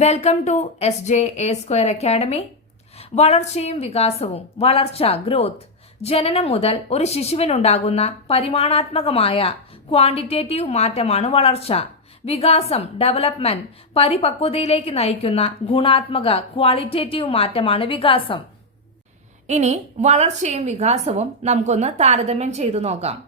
Welcome to SJ_A² academy. വളർച്ചയും വികാസവും, വളർച്ച growth, ജനനം മുതൽ ഒരു ശിശുവിനുണ്ടാകുന്ന പരിമാണാത്മകമായ ക്വാണ്ടിറ്റേറ്റീവ് മാറ്റമാണ് വളർച്ച. വികാസം ഡെവലപ്മെന്റ്, പരിപക്വതയിലേക്ക് നയിക്കുന്ന ഗുണാത്മക ക്വാളിറ്റേറ്റീവ് മാറ്റമാണ് വികാസം. ഇനി വളർച്ചയും വികാസവും നമുക്കൊന്ന് താരതമ്യം ചെയ്തു നോക്കാം.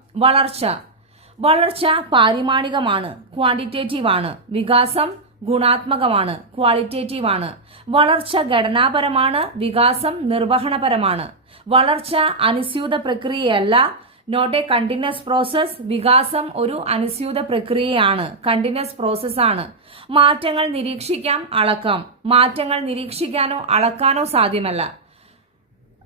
വളർച്ച പാരിമാണികമാണ്, ക്വാണ്ടിറ്റേറ്റീവ് ആണ്. വികാസം ഗുണാത്മകമാണ്, ക്വാളിറ്റേറ്റീവ് ആണ്. വളർച്ച ഘടനാപരമാണ്, വികാസം നിർവഹണപരമാണ്. വളർച്ച അനുസ്യൂത പ്രക്രിയയല്ല, നോട്ട് എ കണ്ടിന്യൂസ് പ്രോസസ്. വികാസം ഒരു അനുസ്യൂത പ്രക്രിയയാണ്, കണ്ടിന്യൂസ് പ്രോസസ് ആണ്. മാറ്റങ്ങൾ നിരീക്ഷിക്കാം, അളക്കാം. മാറ്റങ്ങൾ നിരീക്ഷിക്കാനോ അളക്കാനോ സാധ്യമല്ല.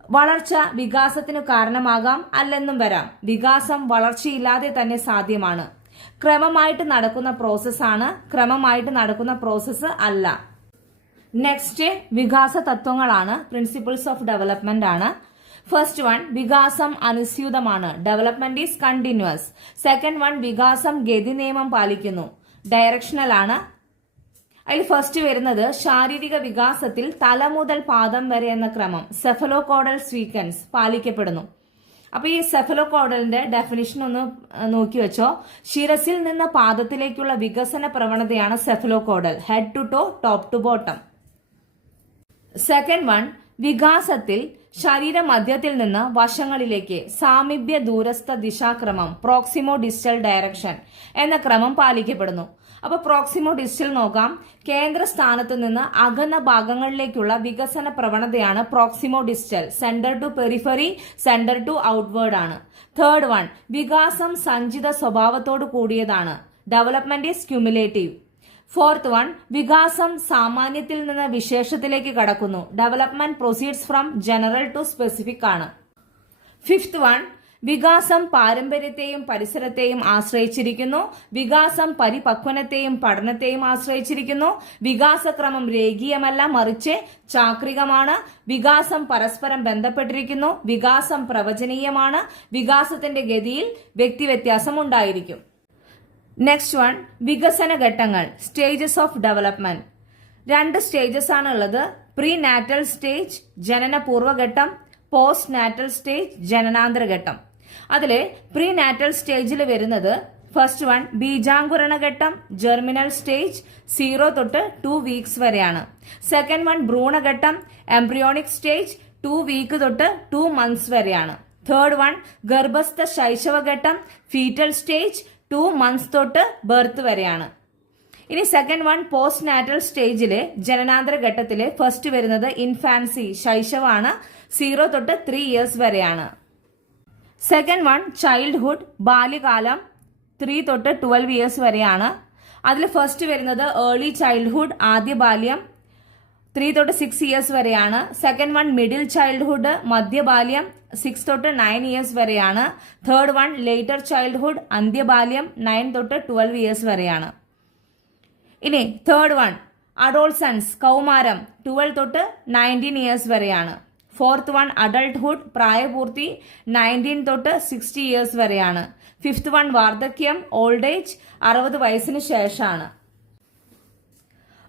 വളർച്ച വികാസത്തിനു കാരണമാകാം, അല്ലെന്നും വരാം. വികാസം വളർച്ചയില്ലാതെ തന്നെ സാധ്യമാണ്. ക്രമമായിട്ട് നടക്കുന്ന പ്രോസസ്സാണ്, ക്രമമായിട്ട് നടക്കുന്ന പ്രോസസ്സ് അല്ല. നെക്സ്റ്റ് വികാസ തത്വങ്ങളാണ്, പ്രിൻസിപ്പിൾസ് ഓഫ് ഡെവലപ്മെന്റ് ആണ്. ഫസ്റ്റ് വൺ, വികാസം അനുസ്യൂതമാണ്, development is continuous. Second one, വികാസം ഗതി നിയമം പാലിക്കുന്നു, ഡയറക്ഷണൽ ആണ്. അതിൽ ഫസ്റ്റ് വരുന്നത് ശാരീരിക വികാസത്തിൽ തല മുതൽ പാദം വരെ എന്ന ക്രമം, സെഫലോകോഡൽ സീക്വൻസ് പാലിക്കപ്പെടുന്നു. അപ്പൊ ഈ സെഫലോകോഡലിന്റെ ഡെഫിനിഷൻ ഒന്ന് നോക്കി വെച്ചോ. ശിരസിൽ നിന്ന് പാദത്തിലേക്കുള്ള വികസന പ്രവണതയാണ് cephalocaudal, head to toe, top to bottom. Second one, വികാസത്തിൽ ശരീരമധ്യത്തിൽ നിന്ന് വശങ്ങളിലേക്ക് സാമീപ്യ ദൂരസ്ഥ ദിശാക്രമം, പ്രോക്സിമോ ഡിസ്റ്റൽ ഡയറക്ഷൻ എന്ന ക്രമം പാലിക്കപ്പെടുന്നു. അപ്പൊ പ്രോക്സിമോ ഡിസ്റ്റൽ നോക്കാം. കേന്ദ്ര സ്ഥാനത്ത് നിന്ന് അകന്ന ഭാഗങ്ങളിലേക്കുള്ള വികസന പ്രവണതയാണ് proximodistal. Centre to periphery, centre to outward ആണ്. തേർഡ് വൺ, വികാസം സഞ്ചിത സ്വഭാവത്തോട് കൂടിയതാണ്, development is cumulative. Fourth one, വികാസം സാമാന്യത്തിൽ നിന്ന് വിശേഷത്തിലേക്ക് കടക്കുന്നു, development proceeds from general to specific ആണ്. ഫിഫ്ത് വൺ, വികാസം പാരമ്പര്യത്തെയും പരിസരത്തെയും ആശ്രയിച്ചിരിക്കുന്നു. വികാസം പരിപക്വനത്തെയും പഠനത്തെയും ആശ്രയിച്ചിരിക്കുന്നു. വികാസക്രമം രേഖീയമല്ല, മറിച്ച് ചാക്രികമാണ്. വികാസം പരസ്പരം ബന്ധപ്പെട്ടിരിക്കുന്നു. വികാസം പ്രവചനീയമാണ്. വികാസത്തിന്റെ ഗതിയിൽ വ്യക്തിവ്യത്യാസം ഉണ്ടായിരിക്കും. നെക്സ്റ്റ് വൺ, വികസന ഘട്ടങ്ങൾ, സ്റ്റേജസ് ഓഫ് ഡെവലപ്മെന്റ്. രണ്ട് സ്റ്റേജസ് ആണ് ഉള്ളത്. പ്രീ നാറ്റൽ സ്റ്റേജ്, ജനനപൂർവ്വഘട്ടം. പോസ്റ്റ് നാറ്റൽ സ്റ്റേജ്, ജനനാന്തര ഘട്ടം. അതില് പ്രീ നാറ്റൽ സ്റ്റേജിൽ വരുന്നത് ഫസ്റ്റ് വൺ, ബീജാങ്കുരണ ഘട്ടം, ജെർമിനൽ സ്റ്റേജ്, 0 തൊട്ട് 2 വീക്സ് വരെയാണ്. സെക്കൻഡ് വൺ, ഭ്രൂണഘട്ടം, എംബ്രിയോണിക് സ്റ്റേജ്, 2 വീക്ക് തൊട്ട് 2 മന്ത്സ് വരെയാണ്. തേർഡ് വൺ, ഗർഭസ്ഥ ശൈശവഘട്ടം, ഫീറ്റൽ സ്റ്റേജ്, 2 മന്ത്സ് തൊട്ട് ബർത്ത് വരെയാണ്. ഇനി സെക്കൻഡ് വൺ, പോസ്റ്റ് നാറ്റൽ സ്റ്റേജില് ജനനാന്തര ഘട്ടത്തില് ഫസ്റ്റ് വരുന്നത് ഇൻഫാൻസി, ശൈശവാണ്, 0 തൊട്ട് 3 ഇയേഴ്സ് വരെയാണ്. സെക്കൻഡ് വൺ, ചൈൽഡ്ഹുഡ്, ബാല്യകാലം, 3 തൊട്ട് 12 ഇയേഴ്സ് വരെയാണ്. അതിൽ ഫസ്റ്റ് വരുന്നത് ഏർലി ചൈൽഡ്ഹുഡ്, ആദ്യ ബാല്യം, 3 തൊട്ട് 6 ഇയേഴ്സ് വരെയാണ്. സെക്കൻഡ് വൺ, മിഡിൽ ചൈൽഡ്ഹുഡ്, മധ്യബാല്യം, 6 തൊട്ട് 9 ഇയേഴ്സ് വരെയാണ്. തേർഡ് വൺ, ലേറ്റർ ചൈൽഡ്ഹുഡ്, അന്ത്യബാല്യം, 9 തൊട്ട് 12 ഇയേഴ്സ് വരെയാണ്. ഇനി തേർഡ് വൺ, അഡോൾസൻസ്, കൗമാരം, 12 തൊട്ട് 19 ഇയേഴ്സ് വരെയാണ്. ഫോർത്ത് വൺ, അഡൾട്ട്ഹുഡ്, പ്രായപൂർത്തി, 19 തൊട്ട് 60 ഇയേഴ്സ് വരെയാണ്. ഫിഫ്ത് വൺ, വാർദ്ധക്യം, ഓൾഡ് ഏജ്, 60 വയസ്സിന് ശേഷമാണ്.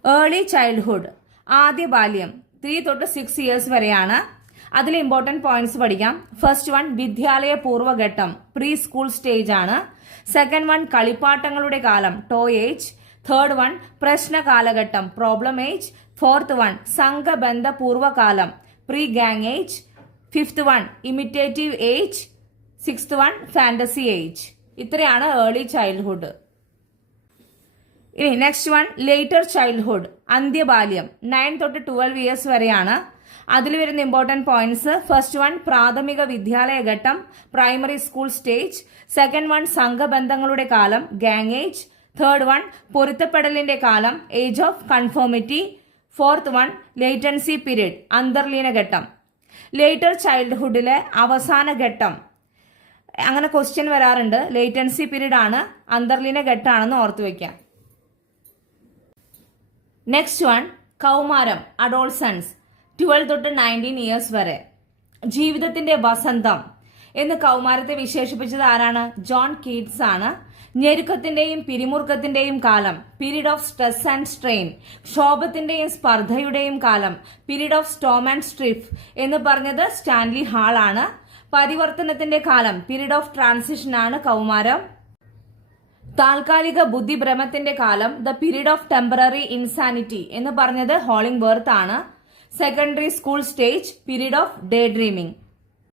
ഏർലി ചൈൽഡ്ഹുഡ്, ആദ്യ ബാല്യം, 3 തൊട്ട് 6 ഇയേഴ്സ് വരെയാണ്. അതിൽ ഇമ്പോർട്ടന്റ് പോയിന്റ്സ് പഠിക്കാം. ഫസ്റ്റ് വൺ, വിദ്യാലയ പൂർവ്വഘട്ടം, പ്രീ സ്കൂൾ സ്റ്റേജ് ആണ്. സെക്കൻഡ് വൺ, കളിപ്പാട്ടങ്ങളുടെ കാലം, ടോയ് ഏജ്. തേർഡ് വൺ, പ്രശ്ന കാലഘട്ടം, പ്രോബ്ലം ഏജ്. ഫോർത്ത് വൺ, സംഘബന്ധ പൂർവ്വകാലം, pre gang age. Fifth one, imitative age. Sixth one, fantasy age. ഇത്രയാണ് ഏർലി ചൈൽഡ്ഹുഡ്. ഇനി നെക്സ്റ്റ് വൺ, ലേറ്റർ ചൈൽഡ്ഹുഡ്, അന്ത്യബാല്യം, 9 തൊട്ട് 12 ഇയേഴ്സ് വരെയാണ്. അതിൽ വരുന്ന ഇമ്പോർട്ടന്റ് പോയിന്റ്സ്, ഫസ്റ്റ് വൺ, പ്രാഥമിക വിദ്യാലയ ഘട്ടം, primary school stage. Second one, സംഘബന്ധങ്ങളുടെ കാലം, ഗാങ് ഏജ്. തേർഡ് വൺ, പൊരുത്തപ്പെടലിന്റെ കാലം, age of conformity. Fourth one, latency period, അന്തർലീന ഘട്ടം. ലേറ്റർ ചൈൽഡ്ഹുഡിലെ അവസാന ഘട്ടം, അങ്ങനെ ക്വസ്റ്റ്യൻ വരാറുണ്ട്. ലേറ്റൻസി പീരീഡ് ആണ്, അന്തർലീന ഘട്ടമാണെന്ന് ഓർത്തു വെക്കാം. നെക്സ്റ്റ് വൺ, കൗമാരം, അഡോൾസൻസ്, 12 തൊട്ട് 19 ഇയേഴ്സ് വരെ. ജീവിതത്തിന്റെ വസന്തം എന്ന് കൗമാരത്തെ വിശേഷിപ്പിച്ചത് ആരാണ്? ജോൺ കീറ്റ്സ് ആണ്. ഞെരുക്കത്തിന്റെയും പിരിമുറുക്കത്തിന്റെയും കാലം, period of stress and strain. ക്ഷോഭത്തിന്റെയും സ്പർദ്ധയുടെയും കാലം, period of storm and strife എന്ന് പറഞ്ഞത് സ്റ്റാൻലി ഹാൾ ആണ്. പരിവർത്തനത്തിന്റെ കാലം, പീരീഡ് ഓഫ് ട്രാൻസിഷൻ ആണ് കൗമാരം. താൽക്കാലിക ബുദ്ധിഭ്രമത്തിന്റെ കാലം, the period of temporary insanity എന്ന് പറഞ്ഞത് ഹോളിംഗ് വർത്ത് ആണ്. Secondary school stage, period off day dreaming.